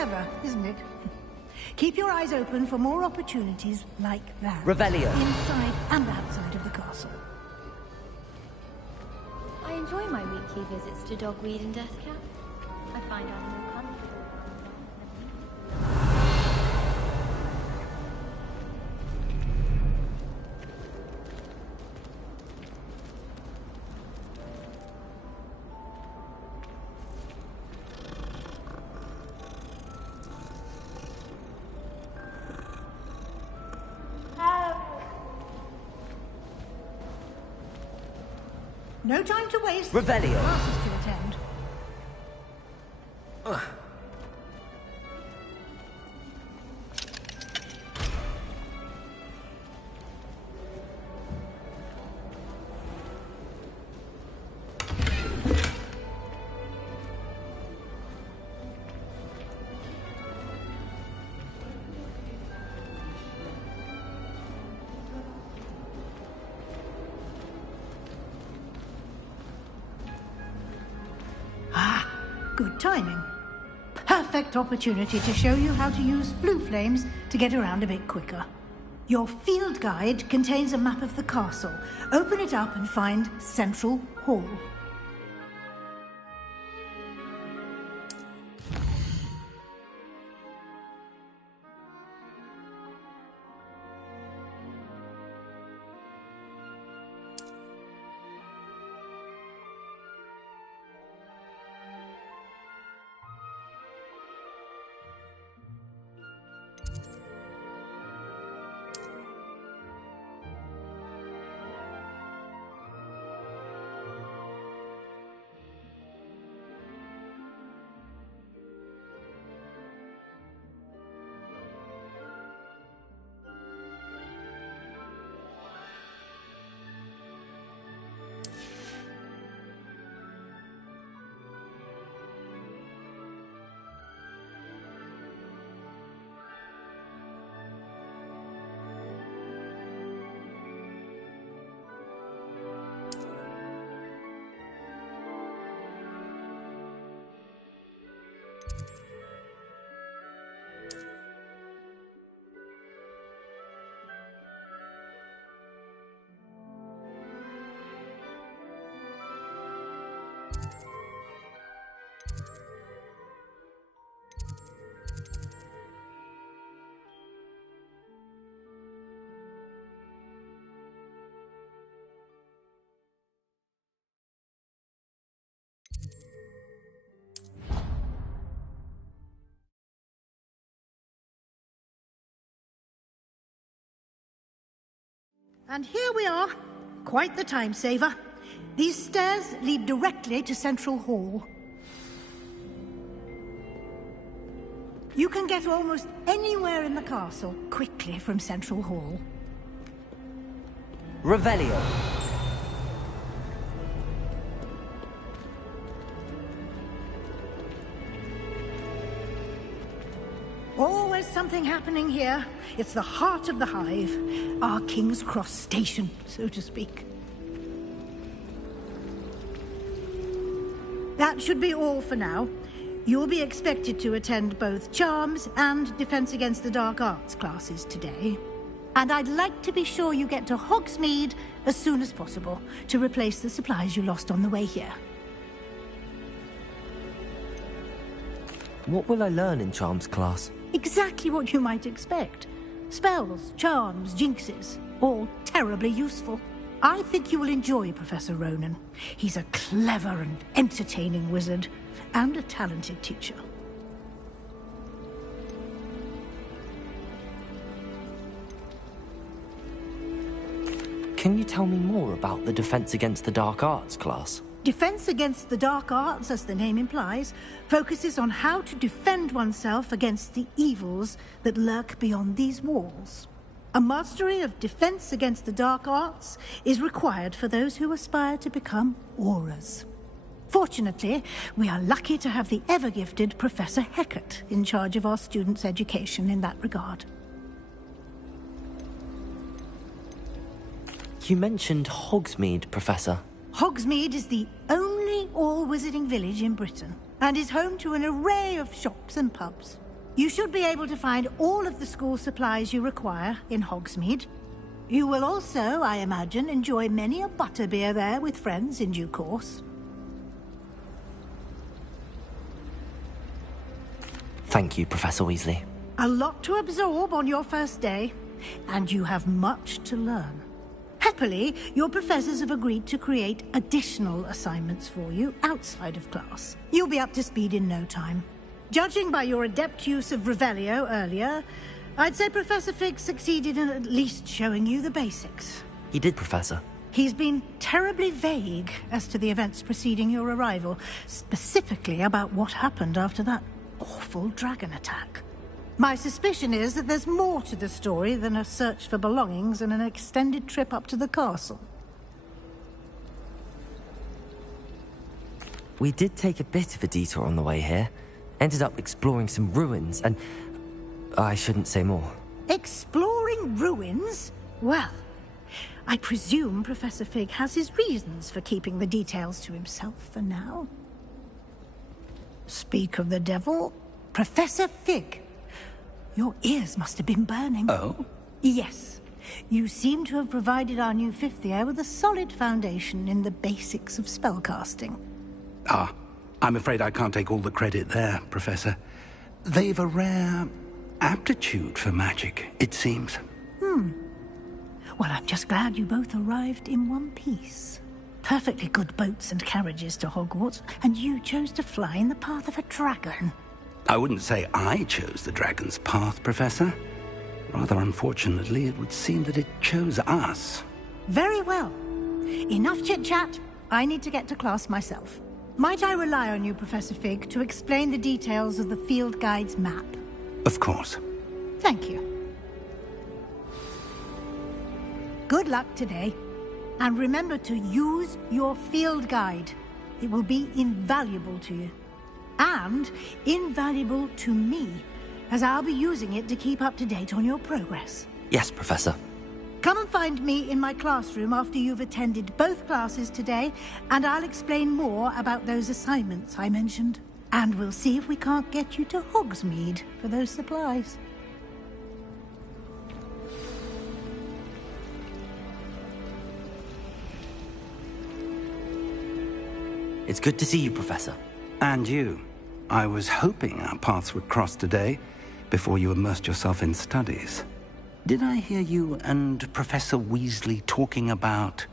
Clever, isn't it? Keep your eyes open for more opportunities like that. Revelio. Inside and outside of the castle. I enjoy my weekly visits to Dogweed and Deathcap. I find I'm more comfortable. No time to waste. Revelio. Classes to attend. Good timing. Perfect opportunity to show you how to use blue flames to get around a bit quicker. Your field guide contains a map of the castle. Open it up and find Central Hall. And here we are. Quite the time saver. These stairs lead directly to Central Hall. You can get almost anywhere in the castle quickly from Central Hall. Revelio. Always something happening here. It's the heart of the hive. Our King's Cross station, so to speak. That should be all for now. You'll be expected to attend both Charms and Defense Against the Dark Arts classes today. And I'd like to be sure you get to Hogsmeade as soon as possible to replace the supplies you lost on the way here. What will I learn in Charms class? Exactly what you might expect. Spells, charms, jinxes, all terribly useful. I think you will enjoy Professor Ronan. He's a clever and entertaining wizard, and a talented teacher. Can you tell me more about the Defense Against the Dark Arts class? Defense Against the Dark Arts, as the name implies, focuses on how to defend oneself against the evils that lurk beyond these walls. A mastery of Defense Against the Dark Arts is required for those who aspire to become Auras. Fortunately, we are lucky to have the ever-gifted Professor Hecat in charge of our students' education in that regard. You mentioned Hogsmeade, Professor. Hogsmeade is the only all-wizarding village in Britain, and is home to an array of shops and pubs. You should be able to find all of the school supplies you require in Hogsmeade. You will also, I imagine, enjoy many a butterbeer there with friends in due course. Thank you, Professor Weasley. A lot to absorb on your first day, and you have much to learn. Happily, your professors have agreed to create additional assignments for you outside of class. You'll be up to speed in no time. Judging by your adept use of Revelio earlier, I'd say Professor Fig succeeded in at least showing you the basics. He did, Professor. He's been terribly vague as to the events preceding your arrival, specifically about what happened after that awful dragon attack. My suspicion is that there's more to the story than a search for belongings and an extended trip up to the castle. We did take a bit of a detour on the way here. Ended up exploring some ruins, and I shouldn't say more. Exploring ruins? Well, I presume Professor Fig has his reasons for keeping the details to himself for now. Speak of the devil, Professor Fig. Your ears must have been burning. Oh? Yes. You seem to have provided our new fifth year with a solid foundation in the basics of spellcasting. Ah, I'm afraid I can't take all the credit there, Professor. They've a rare aptitude for magic, it seems. Well, I'm just glad you both arrived in one piece. Perfectly good boats and carriages to Hogwarts, and you chose to fly in the path of a dragon. I wouldn't say I chose the dragon's path, Professor. Rather unfortunately, it would seem that it chose us. Very well. Enough chit-chat. I need to get to class myself. Might I rely on you, Professor Fig, to explain the details of the field guide's map? Of course. Thank you. Good luck today. And remember to use your field guide. It will be invaluable to you. And invaluable to me, as I'll be using it to keep up to date on your progress. Yes, Professor. Come and find me in my classroom after you've attended both classes today, and I'll explain more about those assignments I mentioned. And we'll see if we can't get you to Hogsmeade for those supplies. It's good to see you, Professor. And you. I was hoping our paths would cross today, before you immersed yourself in studies. Did I hear you and Professor Weasley talking about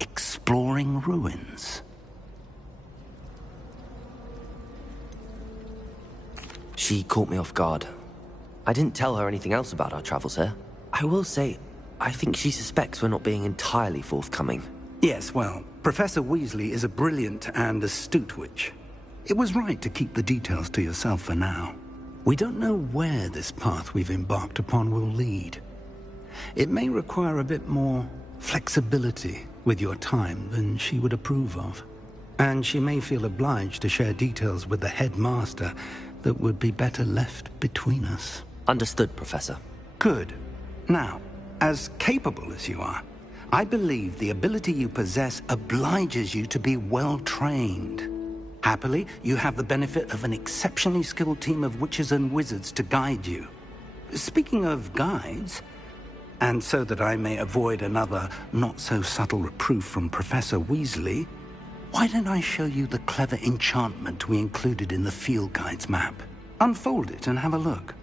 exploring ruins? She caught me off guard. I didn't tell her anything else about our travels here. I will say, I think she suspects we're not being entirely forthcoming. Yes, well, Professor Weasley is a brilliant and astute witch. It was right to keep the details to yourself for now. We don't know where this path we've embarked upon will lead. It may require a bit more flexibility with your time than she would approve of. And she may feel obliged to share details with the headmaster that would be better left between us. Understood, Professor. Good. Now, as capable as you are, I believe the ability you possess obliges you to be well-trained. Happily, you have the benefit of an exceptionally skilled team of witches and wizards to guide you. Speaking of guides, and so that I may avoid another not-so-subtle reproof from Professor Weasley, why don't I show you the clever enchantment we included in the field guide's map? Unfold it and have a look.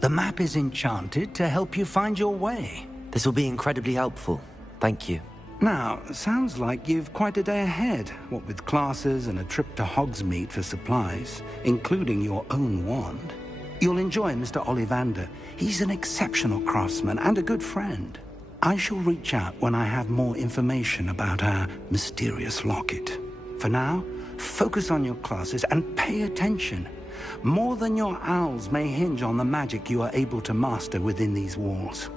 The map is enchanted to help you find your way. This will be incredibly helpful. Thank you. Now, sounds like you've quite a day ahead, what with classes and a trip to Hogsmeade for supplies, including your own wand. You'll enjoy Mr. Ollivander. He's an exceptional craftsman and a good friend. I shall reach out when I have more information about our mysterious locket. For now, focus on your classes and pay attention. More than your owls may hinge on the magic you are able to master within these walls.